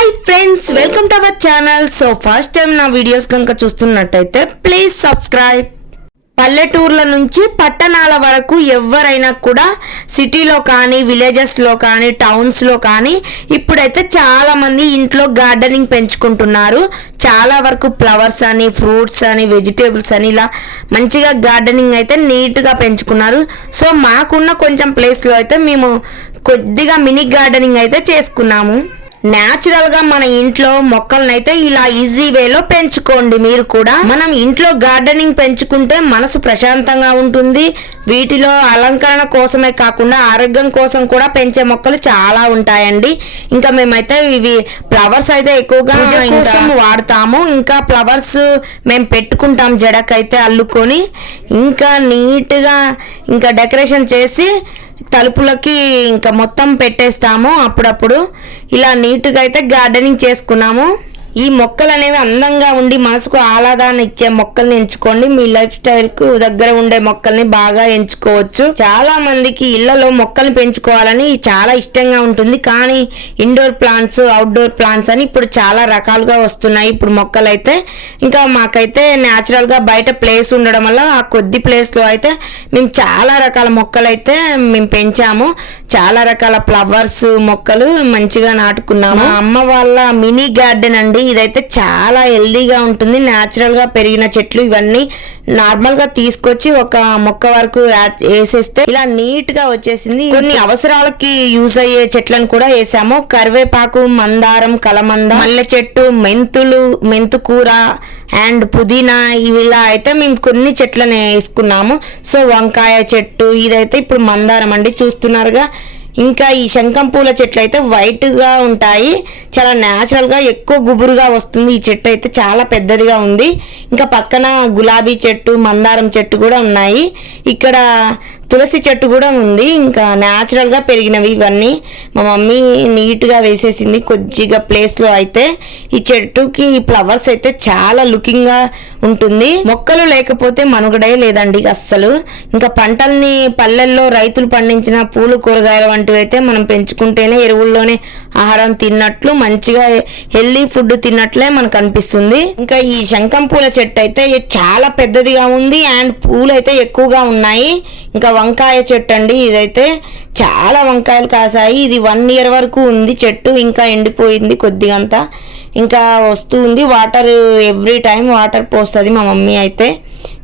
Hi friends, welcome to our channel. So first time నా videos కనుక చూస్తున్నట్టయితే please subscribe. పల్లెటూర్ల నుంచి పట్టణాల వరకు ఎవరైనా కూడా సిటీలో కానీ విలేజెస్లో కానీ టౌన్స్లో కానీ ఇప్పుడైతే చాలా మంది ఇంట్లో గార్డెనింగ్ పెంచుకుంటున్నారు. చాలా వరకు ఫ్లవర్స్ అని, ఫ్రూట్స్ అని, వెజిటేబుల్స్ అని ఇలా మంచిగా గార్డెనింగ్ అయితే నీట్గా పెంచుకున్నారు. సో మాకున్న కొంచెం ప్లేస్లో అయితే మేము కొద్దిగా మినీ గార్డెనింగ్ అయితే చేసుకున్నాము. న్యాచురల్ గా మన ఇంట్లో మొక్కలను అయితే ఇలా ఈజీ వేలో పెంచుకోండి. మీరు కూడా మనం ఇంట్లో గార్డెనింగ్ పెంచుకుంటే మనసు ప్రశాంతంగా ఉంటుంది. వీటిలో అలంకరణ కోసమే కాకుండా ఆరోగ్యం కోసం కూడా పెంచే మొక్కలు చాలా ఉంటాయండి. ఇంకా మేమైతే ఇవి ఫ్లవర్స్ అయితే ఎక్కువగా కోసం వాడతాము. ఇంకా ఫ్లవర్స్ మేము పెట్టుకుంటాం జడకైతే అల్లుకొని, ఇంకా నీట్గా ఇంకా డెకరేషన్ చేసి తలుపులకి ఇంకా మొత్తం పెట్టేస్తాము. అప్పుడప్పుడు ఇలా నీట్గా అయితే గార్డెనింగ్ చేసుకున్నాము. ఈ మొక్కలు అనేవి అందంగా ఉండి మనసుకు ఆహ్లాదాన్ని ఇచ్చే మొక్కల్ని ఎంచుకోండి. మీ లైఫ్ స్టైల్ కు దగ్గర ఉండే మొక్కల్ని బాగా ఎంచుకోవచ్చు. చాలా మందికి ఇళ్లలో మొక్కల్ని పెంచుకోవాలని చాలా ఇష్టంగా ఉంటుంది. కానీ ఇండోర్ ప్లాంట్స్, అవుట్డోర్ ప్లాంట్స్ అని ఇప్పుడు చాలా రకాలుగా వస్తున్నాయి ఇప్పుడు మొక్కలు అయితే. ఇంకా మాకైతే న్యాచురల్ గా బయట ప్లేస్ ఉండడం వల్ల ఆ కొద్ది ప్లేస్ లో అయితే మేము చాలా రకాల మొక్కలు అయితే మేము పెంచాము. చాలా రకాల ఫ్లవర్స్ మొక్కలు మంచిగా నాటుకున్నాము. మా అమ్మ వాళ్ళ మినీ గార్డెన్ అండి. ఇదైతే చాలా హెల్దీగా ఉంటుంది. న్యాచురల్ గా పెరిగిన చెట్లు ఇవన్నీ నార్మల్ గా తీసుకొచ్చి ఒక మొక్క వరకు వేసేస్తే ఇలా నీట్ గా వచ్చేసింది. కొన్ని అవసరాలకి యూజ్ అయ్యే చెట్లను కూడా వేసాము. కరివేపాకు, మందారం, కలమంద, మల్లె చెట్టు, మెంతుకూర అండ్ పుదీనా ఇలా అయితే మేము కొన్ని చెట్లను వేసుకున్నాము. సో వంకాయ చెట్టు, ఇదైతే ఇప్పుడు మందారం అండి చూస్తున్నారుగా. ఇంకా ఈ శంఖం పూల చెట్లు అయితే వైట్ గా ఉంటాయి. చాలా న్యాచురల్ గా ఎక్కువ గుబురుగా వస్తుంది. ఈ చెట్టు అయితే చాలా పెద్దదిగా ఉంది. ఇంకా పక్కన గులాబీ చెట్టు, మందారం చెట్టు కూడా ఉన్నాయి. ఇక్కడ తులసి చెట్టు కూడా ఉంది. ఇంకా న్యాచురల్ గా పెరిగినవి ఇవన్నీ మా మమ్మీ నీట్ గా వేసేసింది కొద్దిగా ప్లేస్ లో. అయితే ఈ చెట్టుకి ఫ్లవర్స్ అయితే చాలా లుకింగ్ గా ఉంటుంది. మొక్కలు లేకపోతే మనుగడే లేదండి అస్సలు. ఇంకా పంటల్ని పల్లెల్లో రైతులు పండించిన పూలు, కూరగాయలు వంటివి అయితే మనం పెంచుకుంటేనే ఎరువుల్లోనే ఆహారం తిన్నట్లు, మంచిగా హెల్దీ ఫుడ్ తిన్నట్లే మనకు అనిపిస్తుంది. ఇంకా ఈ శంఖం పూల చెట్టు అయితే చాలా పెద్దదిగా ఉంది అండ్ పూలు అయితే ఎక్కువగా ఉన్నాయి. ఇంకా వంకాయ చెట్టు అండి, ఇదైతే చాలా వంకాయలు కాసాయి. ఇది 1 year వరకు ఉంది చెట్టు. ఇంకా ఎండిపోయింది కొద్దిగా అంతా. ఇంకా వస్తూ ఉంది. వాటర్ ఎవ్రీ టైం వాటర్ పోస్తుంది మా మమ్మీ అయితే.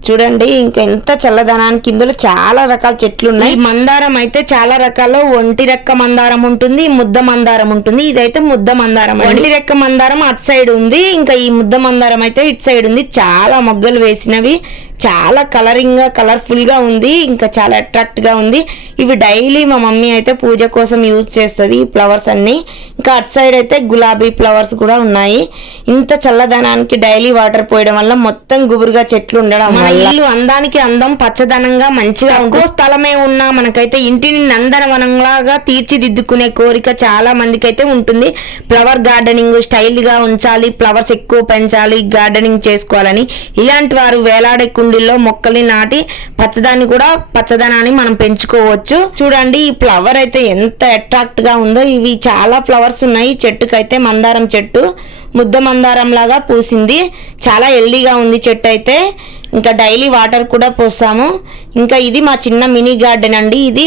చూడండి ఇంకా ఎంత చల్లదనానికి. ఇందులో చాలా రకాల చెట్లు ఉన్నాయి. మందారం అయితే చాలా రకాల, ఒంటి రెక్క మందారం ఉంటుంది, ముద్ద మందారం ఉంటుంది. ఇదైతే ముద్ద మందారం. ఒంటి రెక్క మందారం అటు సైడ్ ఉంది, ఇంకా ఈ ముద్ద మందారం అయితే ఇటు సైడ్ ఉంది. చాలా మొగ్గలు వేసినవి, చాలా కలర్ఫుల్ గా ఉంది. ఇంకా చాలా అట్రాక్ట్ గా ఉంది. ఇవి డైలీ మా మమ్మీ అయితే పూజ కోసం యూజ్ చేస్తుంది ఈ ఫ్లవర్స్ అన్ని. ఇంకా అటు సైడ్ అయితే గులాబీ ఫ్లవర్స్ కూడా ఉన్నాయి. ఇంత చల్లదనానికి డైలీ వాటర్ పోయడం వల్ల మొత్తం గుబురుగా చెట్లు ఉండడం వల్ల ఇల్లు అందానికి అందం, పచ్చదనంగా మంచిగా ఇంకో స్థలమే ఉన్నా మనకైతే ఇంటిని నందనవనంలాగా తీర్చిదిద్దుకునే కోరిక చాలా మందికి అయితే ఉంటుంది. ఫ్లవర్ గార్డెనింగ్ స్టైల్ గా ఉంచాలి, ఫ్లవర్స్ ఎక్కువ పెంచాలి, గార్డెనింగ్ చేసుకోవాలని ఇలాంటి వారు వేలాడే కుండీల్లో మొక్కల్ని నాటి పచ్చదనాన్ని మనం పెంచుకోవచ్చు. చూడండి ఈ ఫ్లవర్ అయితే ఎంత అట్రాక్ట్ గా ఉందో. ఇవి చాలా ఫ్లవర్స్ ఉన్నాయి. చెట్టుకైతే మందారం చెట్టు ముద్ద మందారం లాగా పూసింది. చాలా హెల్దీగా ఉంది చెట్టు అయితే. ఇంకా డైలీ వాటర్ కూడా పోసాము. ఇంకా ఇది మా చిన్న మినీ గార్డెన్ అండి. ఇది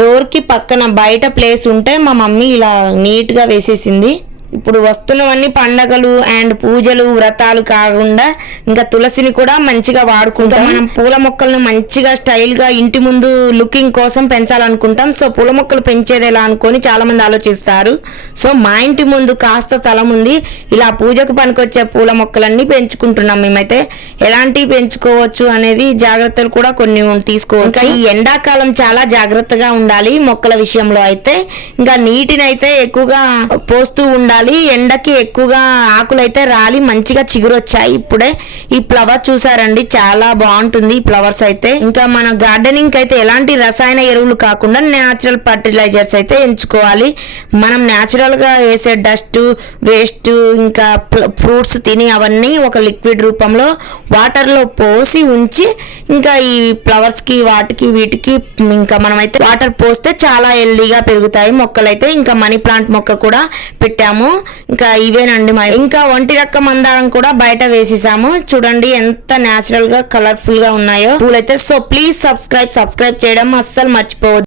డోర్కి పక్కన బయట ప్లేస్ ఉంటే మా మమ్మీ ఇలా నీట్గా వేసేసింది. ఇప్పుడు వస్తున్నవన్నీ పండగలు అండ్ పూజలు, వ్రతాలు కాకుండా ఇంకా తులసిని కూడా మంచిగా వాడుకుంటాం. మనం పూల మొక్కలను మంచిగా స్టైల్ గా ఇంటి ముందు లుకింగ్ కోసం పెంచాలనుకుంటాం. సో పూల మొక్కలు పెంచేది ఎలా అనుకొని చాలా మంది ఆలోచిస్తారు. సో మా ఇంటి ముందు కాస్త స్థలం ఉంది. ఇలా పూజకు పనికొచ్చే పూల మొక్కలన్నీ పెంచుకుంటున్నాం. మేమైతే ఎలాంటివి పెంచుకోవచ్చు అనేది జాగ్రత్తలు కూడా కొన్ని తీసుకోవచ్చు. ఇంకా ఈ ఎండాకాలం చాలా జాగ్రత్తగా ఉండాలి మొక్కల విషయంలో అయితే. ఇంకా నీటిని అయితే ఎక్కువగా పోస్తూ ఉండాలి. ఎండకి ఎక్కువగా ఆకులు అయితే రాలి మంచిగా చిగురు వచ్చాయి. ఇప్పుడే ఈ ఫ్లవర్ చూసారండి, చాలా బాగుంటుంది ఈ ఫ్లవర్స్ అయితే. ఇంకా మన గార్డెనింగ్ అయితే ఎలాంటి రసాయన ఎరువులు కాకుండా న్యాచురల్ ఫర్టిలైజర్స్ అయితే ఎంచుకోవాలి. మనం న్యాచురల్ గా వేసే డస్ట్, వేస్ట్, ఇంకా ఫ్రూట్స్ తిని అవన్నీ ఒక లిక్విడ్ రూపంలో వాటర్ లో పోసి ఉంచి ఇంకా ఈ ఫ్లవర్స్ కి వీటికి ఇంకా మనమైతే వాటర్ పోస్తే చాలా హెల్దీగా పెరుగుతాయి మొక్కలైతే. ఇంకా మనీ ప్లాంట్ మొక్క కూడా పెట్టాము. ఇంకా ఇవేనండి ఇంకా ఒంటి రక్క మందారం కూడా బయట వేసేసాము. చూడండి ఎంత న్యాచురల్ గా కలర్ఫుల్ గా ఉన్నాయో పూలైతే. సో ప్లీజ్ సబ్స్క్రైబ్ చేయడం అస్సలు మర్చిపోవద్దు.